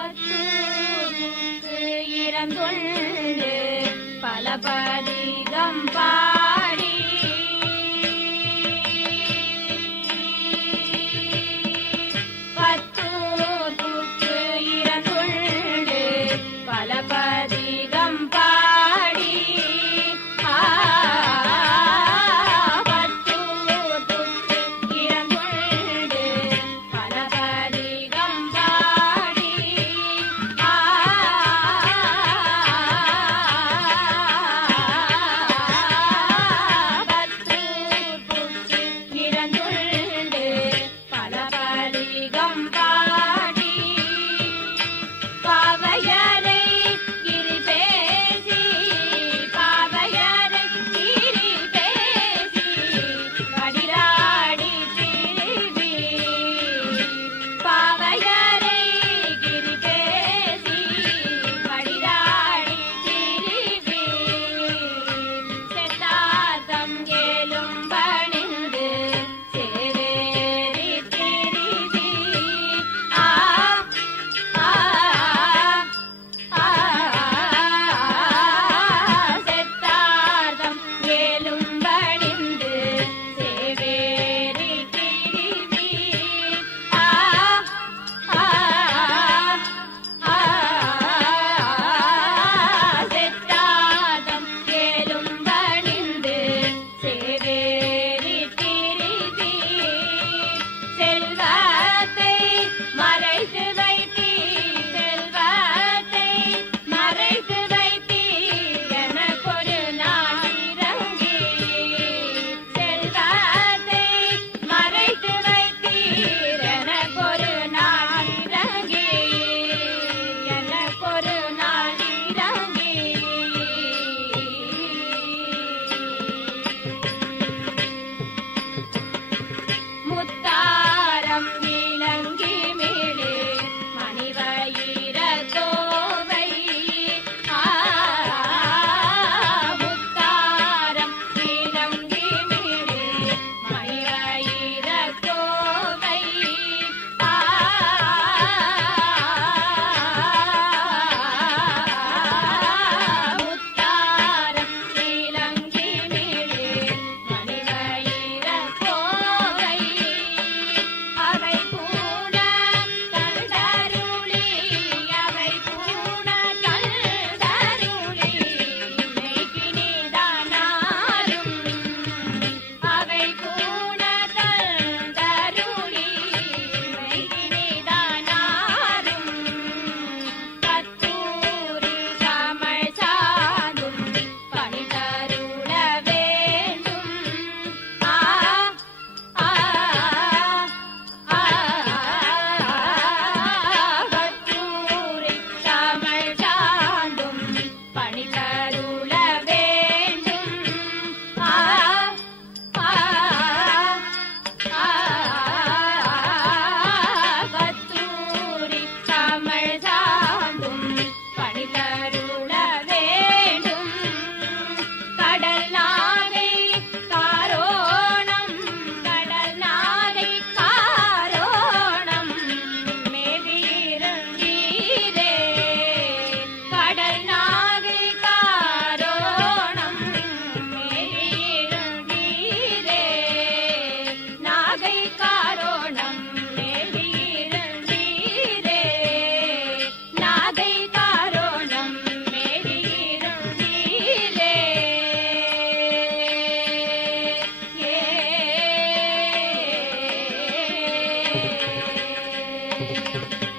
பத்து இறந்துள்ளு பல பதிகம் பாடி thank you.